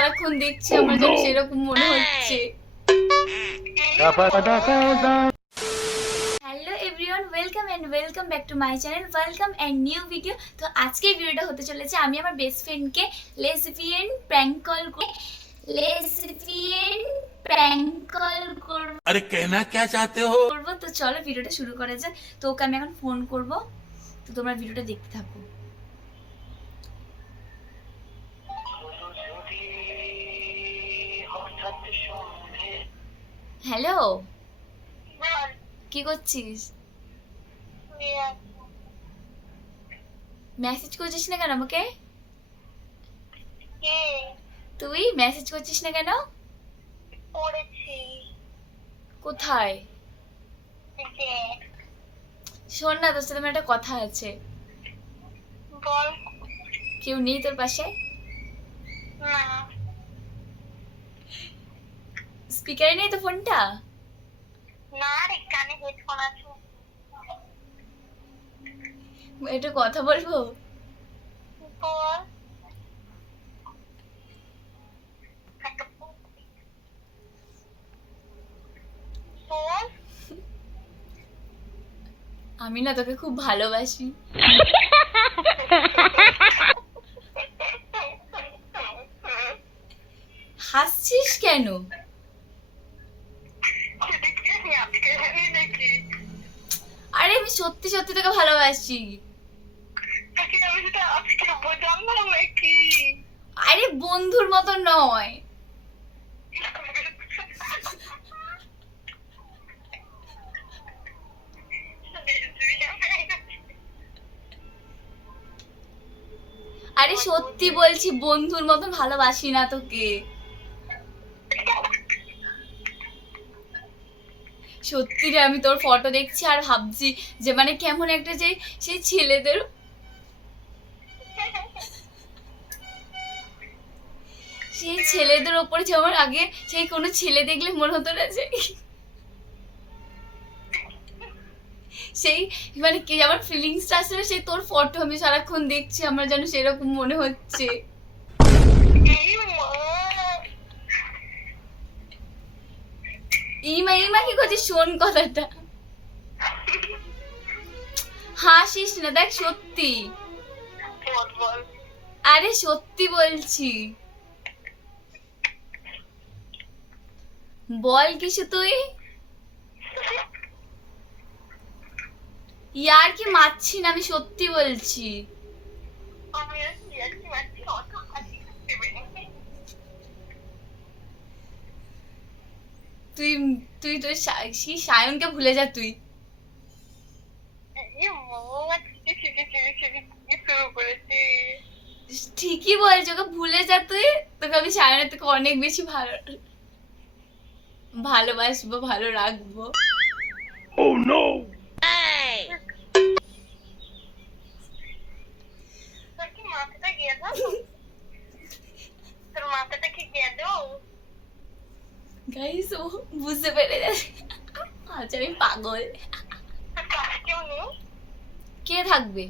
সারাক্ষণ দেখছি আমার যেন সেরকম মনে হচ্ছে। Hello everyone, welcome and welcome back to my channel, welcome and new video. তো আজকের ভিডিওটা হতে চলেছে আমি আমার বেস্ট ফ্রেন্ডকে লেসবিয়ান প্র্যাঙ্ক কল করব। अरे कहना क्या चाहते हो? তো চলো ভিডিওটা শুরু করা যাক। তো ওকে আমি এখন ফোন করব, তো তোমরা ভিডিওটা দেখতে থাকো। হ্যালো, কি করছিস? মেসেজ করছিস না কেন আমাকে? তুই মেসেজ করছিস না কেন? কোথায়? শোন না, তোর সাথে আমার একটা কথা আছে। কেউ নেই তোর পাশে? স্পিকারে নেই তো ফোনটা? একটু কথা বলবো? আমি না তোকে খুব ভালোবাসি। হাসছিস কেন? আরে আমি সত্যি সত্যি তোকে ভালোবাসি। আরে বন্ধুর মতো নয়। আরে সত্যি বলছি, বন্ধুর মতো ভালোবাসি না তোকে। সত্যি রে, আমি তোর ফটো দেখছি আর ভাবছি যে মানে কেমন একটা যে সেই ছেলেদের ওপরে যেমন আগে সেই কোনো ছেলে দেখলে মনে হতো না যে সেই মানে কি আমার ফিলিংসটা আসলে সেই তোর ফটো আমি সারাক্ষণ দেখছি আমার যেন সেরকম মনে হচ্ছে। ইমা ইমা কি করছিস? শোন কথাটা, হাসিস না, দেখ সত্যি। আরে সত্যি বলছি, বল কিছু তুই। ইয়ার কি মারছি না, আমি সত্যি বলছি। তুই তুই তোর সায়নকে ভুলে যা তুই। ঠিকই বলছি, ওকে ভুলে যা তুই। তোকে আমি সায়নের থেকে অনেক বেশি ভালোবাসবো, ভালো রাখবো। Oh no! গাইস, ও বুঝতে পেরে যাচ্ছে আচ্ছা আমি পাগল। কে থাকবে?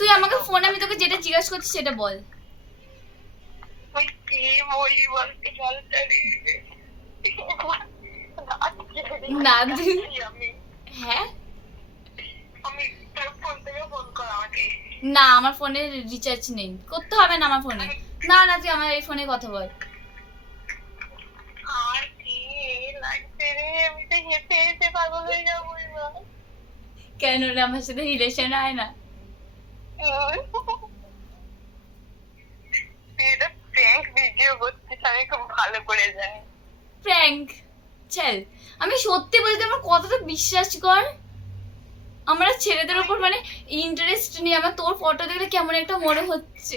তুই আমাকে ফোনে আমি তোকে যেটা জিজ্ঞাসা করছি সেটা বল। না হ্যাঁ, না আমার ফোনে রিচার্জ নেই, করতে হবে না আমার ফোনে। না না, তুই আমার এই ফোনে কথা বল। কেন রে, আমার সাথে রিলেশন হয় না? প্র্যাঙ্ক চল, আমি সত্যি বলতে আমার কথাটা বিশ্বাস কর। আমরা ছেলেদের উপর মানে ইন্টারেস্ট নিয়ে আমার তোর ফটো দেখলে কেমন একটা মনে হচ্ছে।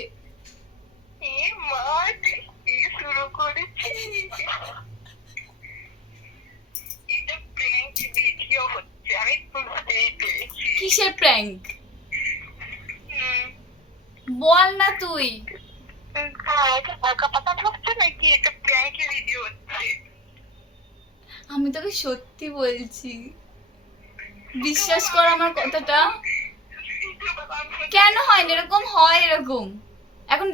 কিসের প্র্যাঙ্ক? বল না তুই। আমি তোকে সত্যি বলছি, বিশ্বাস কর আমার কথাটা। কেন হয় না এরকম? হয় এরকম। এখন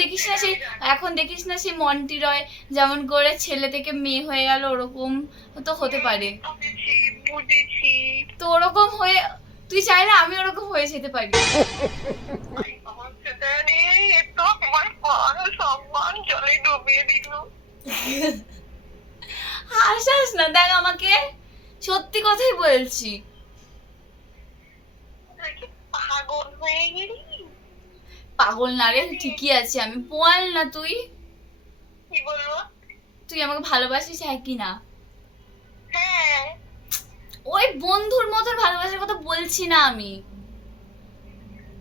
দেখিস না সেই মন্টি রয় যেমন করে ছেলে থেকে মেয়ে হয়ে গেল, ওরকম তো হতে পারে। বুঝেছি। তো ওরকম হয়ে তুই চাইলে আমি ওরকম হয়ে যেতে পারি। আমার সেটা নিয়ে একটু আমার মান সম্মান জলে ডুবিয়ে দিল। হাসাস না, দেখ আমাকে সত্যি কথাই বলছি। তুই কি পাগল হয়ে গেলি? পাগল না রে, ঠিকই আছে আমি। বল না তুই, কি বলবো? তুই আমাকে ভালোবাসিস হ্যাঁ কি না? হ্যাঁ। ওই বন্ধুর মতন ভালোবাসার কথা বলছি না আমি।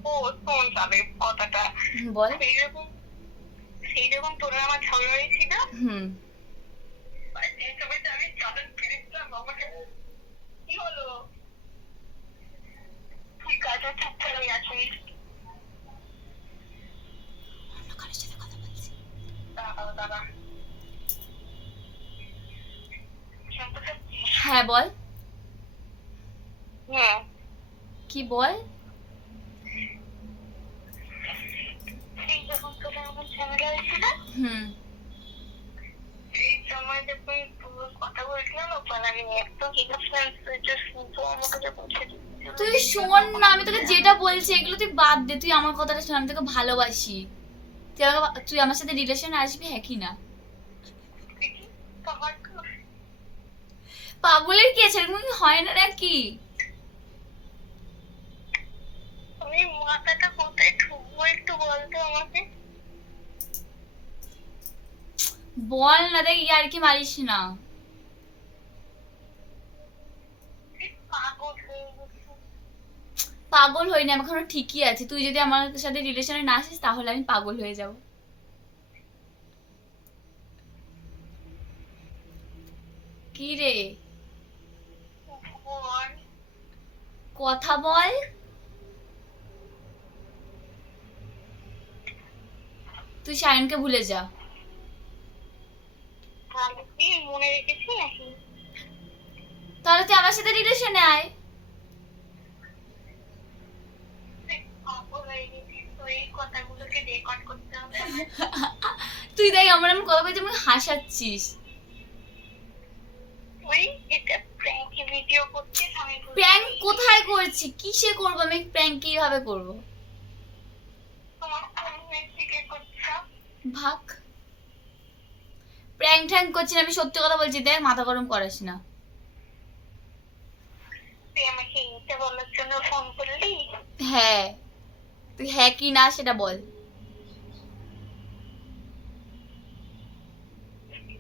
ও শোন তাহলে কথাটা। বল। সেই রকম তোর আর আমার ঝগড়া হয়েছিল। হুম। এই সময়টা আমি চাদর ফিরেছিলাম আমাকে। কি হলো? তুই কাজে চুপচাপ হয়ে আছিস। অন্য কারোর সাথে কথা বলছি। দাদা শুনতে পাচ্ছিস? হ্যাঁ বল। হুম। কি বল? সেই যখন তোর আর আমার ঝামেলা হয়েছিল, হুম। সেই সময় যখন তোর কথা বলছিলাম তখন আমি এত ইনোসেন্ট শুধু আমাকে যখন তুই শোন না, আমি তোকে যেটা বলছি এগুলো তুই বাদ দে, তুই আমার কথাটা শোন। আমি তোকে ভালোবাসি। তুই আমার সাথে রিলেশনে আসবি হ্যাঁ কি না? পাগলের কি আছে, এরকম কি হয় না নাকি? আমি মাথাটা কোথায় ঠুকবো একটু বলতো আমাকে। বল না, দেখ ইয়ার কি মারিস না। পাগল হয়ে গেছি। পাগল হই না, আমি এখনো ঠিকই আছে। তুই যদি আমার সাথে রিলেশনে না আসিস তাহলে আমি পাগল হয়ে যাব। কি রে, বল। কথা বল। তুই শায়নকে ভুলে যা। তাহলে কি মনে রেখেছি নাকি? তাহলে তুই আমার সাথে রিলেশনে আয়। তুই পাগল হয়ে গেছিস তো এই কথাগুলোকে রেকর্ড করতে হবে। তুই দেখ আমার আমি কথা বলছি, আমাকে হাসাচ্ছিস। তুই এটা প্র্যাঙ্কি ভিডিও করছিস আমি বুঝতে প্র্যাঙ্ক পেরেছি। কোথায় করছি? কিসে করবো আমি প্র্যাঙ্ক? কিভাবে করবো? তোমার কোন মেয়ের থেকে করছিস? ভাগ। প্র্যাঙ্ক ট্যাঙ্ক করছি না, আমি সত্যি কথা বলছি। দেখ মাথা গরম করাস না। তুই আমাকে এটা বলার জন্য ফোন করলি? হ্যাঁ, তুই হ্যাঁ কি না সেটা বল।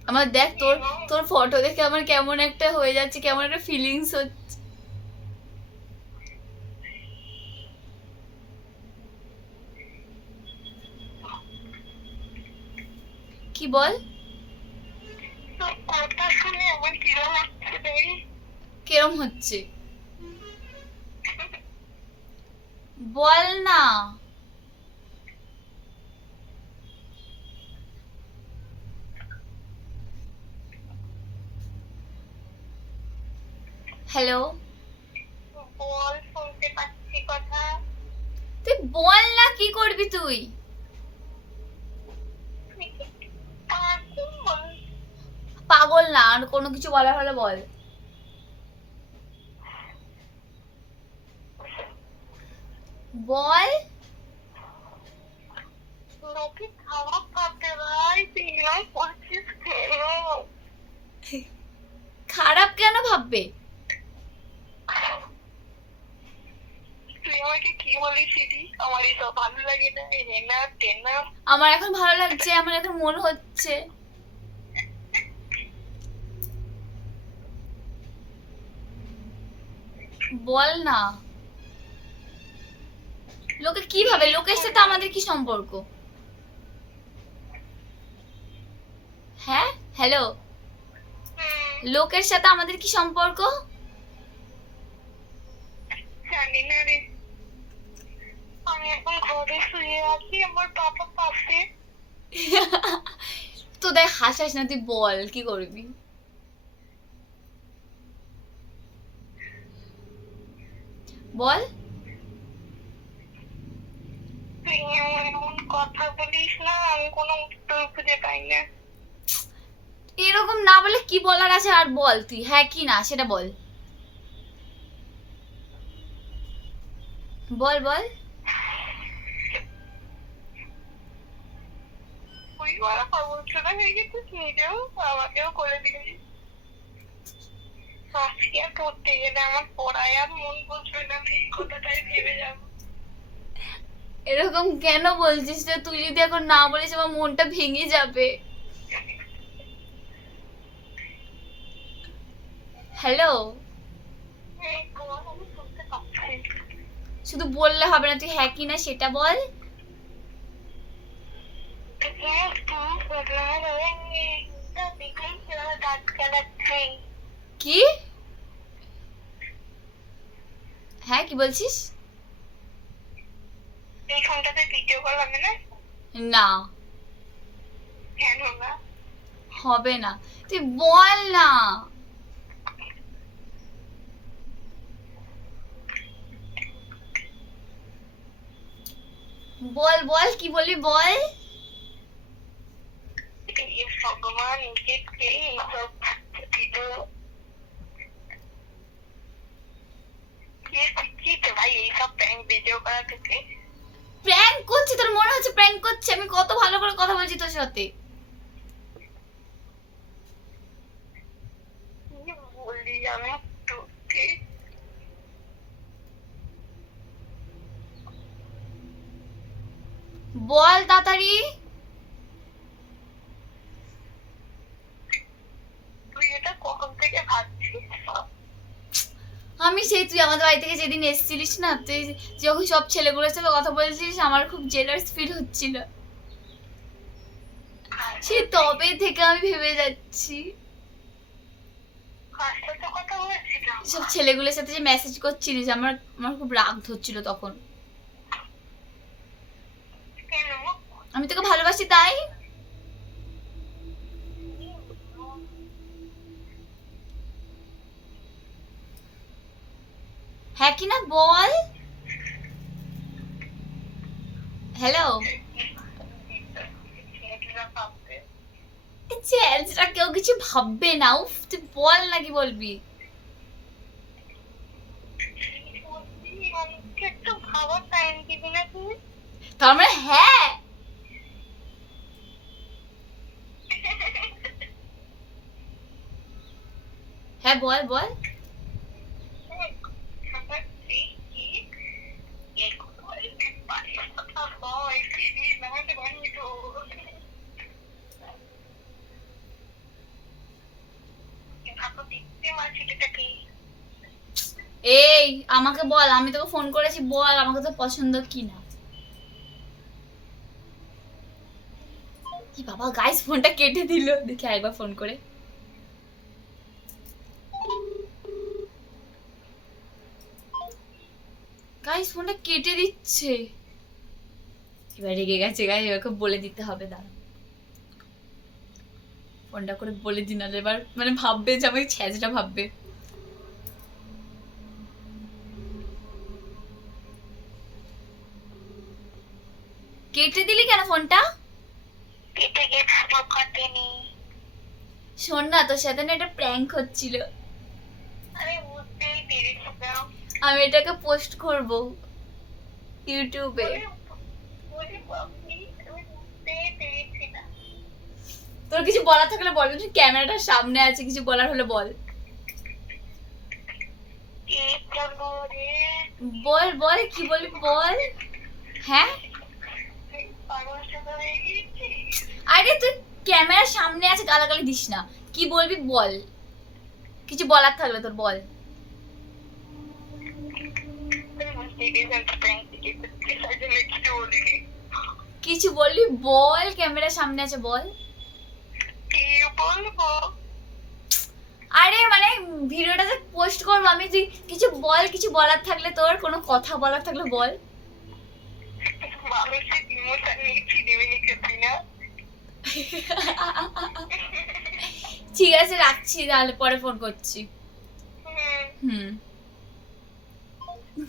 আমার দেখ তোর তোর ফটো দেখে আমার কেমন একটা হয়ে যাচ্ছে, কেমন একটা ফিলিংস হচ্ছে। কি বল? তোর কথা শুনে আমার কিরম হচ্ছে রে? কেরম হচ্ছে বল না। হ্যালো, বল, শুনতে পাচ্ছি কথা। তুই বল না, কি করবি তুই? তুই কি পাগল? পাগল না, আর কোনো কিছু বলার হলে বল। বল। লোকে খারাপ ভাবতে ভাই, তুই এরকম করছিস কেন? খারাপ কেন ভাববে? তুই আমাকে কি বলিস সেটি? আমার এসব ভালো লাগে না, হেনা টেনা। আমার এখন ভালো লাগছে, আমার এখন মন হচ্ছে। বল না। লোকে কি ভাবে? লোকের সাথে আমাদের কি সম্পর্ক? হ্যাঁ হ্যালো, লোকের সাথে আমাদের কি সম্পর্ক? জানি না রে। আমি এখন ঘরে শুয়ে আছি আমার বাবা পাশে। তো দেখ হাসাস না, তুই বল কি করবি? বল। কথা বলিস না, আমি কোনো উত্তর খুঁজে পাই না। এরকম না বলে কি বলার আছে আর বল তুই, হ্যাঁ কি না সেটা বল, বল বল। তুই বলা খবর শোনা হয়ে গেছিস নিজেও, আমাকেও করে দিবি। আজকে আর পড়তে গেলে আমার পড়ায় আর মন বসবে না, এই কথাটাই ভেবে যাবো। এরকম কেন বলছিস রে? তুই যদি এখন না বলিস আমার মনটা ভেঙে যাবে। হ্যালো, এই বল, আমি শুনতে পাচ্ছি। শুধু বললে হবে না, তুই হ্যাঁ কি না সেটা বল। কি? হ্যাঁ কি বলছিস? এই ফোনটাতে ভিডিও কল হবে না? না কেন না? হবে না, তুই বল না। বল বল কি বলবি বল। এই ভগবান, একে এইসব ভিডিও কে শিখিয়েছে ভাই এইসব প্র্যাঙ্ক ভিডিও করা থেকে? প্র্যাঙ্ক করছি? তোর মনে হচ্ছে প্র্যাঙ্ক করছি? আমি কত ভালো করে কথা বলছি তোর সাথে। কি বলি আমি তোকে? বল তাড়াতাড়ি। তুই এটা কখন থেকে ভাবছিস? আমি সেই তুই আমাদের বাড়ি থেকে যেদিন এসেছিলিস না, তুই যখন সব ছেলেগুলোর সাথে কথা বলছিস আমার খুব জেলাস ফিল হচ্ছিল। সে তবে থেকে আমি ভেবে যাচ্ছি কার সাথে কথা বলছিলাম? সব ছেলেগুলোর সাথে যে মেসেজ করছিলিস, আমার আমার খুব রাগ ধরছিল তখন। কেন? আমি তোকে ভালোবাসি তাই। হ্যাঁ কি না বল। হ্যালো, চ্যান্সটা কেউ কিছু ভাববে না। উফ, তুই বল না কি বলবি। আমাকে একটু ভাবার টাইম দিবি না তুই? তার মানে হ্যাঁ। হ্যাঁ বল বল। এই আমাকে বল, আমি তোকে ফোন করেছি, বল আমাকে তো পছন্দ কি না। কি বাবা, গাইস ফোনটা কেটে দিল, দেখি আরেকবার ফোন করে। গাইস ফোনটা কেটে দিচ্ছে, এবার রেগে গেছে। গাইস ওকে বলে দিতে হবে, দাঁড়া ফোনটা করে বলে দিন, না এবার মানে ভাববে যে আমি ছ্যাঁচটা ভাববে। কেটে দিলি কেন ফোনটা? কেটে গেছে, কাটেনি। শোন না, তোর সাথে না একটা প্র্যাঙ্ক হচ্ছিল। আরে বুঝতেই পেরেছি না। আমি এটাকে পোস্ট করব ইউটিউবে। বলি বাপরে, আমি বুঝতেই পেরেছি না। তোর কিছু বলার থাকলে বল, তুই ক্যামেরাটার সামনে আছে, কিছু বলার হলে বল। কি বলবো রে? বল বল কি বলবি বল। হ্যাঁ তুই পাগল সাগল হয়ে গেছিস? আরে তুই ক্যামেরার সামনে আছে, গালাগালি দিস না। কি বলবি বল, কিছু বলার থাকলে তোর বল। আমি বুঝতেই পেরেছি আমি প্র্যাঙ্ক থেকে করছি, তাই জন্য কিছু বলিনি। কিছু বলবি বল, ক্যামেরার সামনে আছে বল। কি বলবো? আরে মানে ভিডিওটাতে পোস্ট করবো আমি, তুই কিছু বল, কিছু বলার থাকলে তোর, কোনো কথা বলার থাকলে বল। মানুষের ইমোশন নিয়ে ছিনিমিনি খেতি না। ঠিক আছে রাখছি, তাহলে পরে ফোন করছি। হুম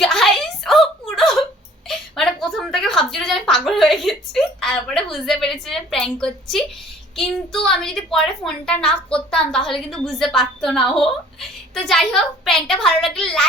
গাইস, ও পুরো মানে প্রথম থেকে ভাবছিল যে আমি পাগল হয়ে গেছি, তারপরে বুঝতে পেরেছি যে প্র্যাঙ্ক করছি। কিন্তু আমি যদি পরে ফোনটা না করতাম তাহলে কিন্তু বুঝতে পারতো না ও। তো যাই হোক, প্র্যাঙ্কটা ভালো লাগলে লাইক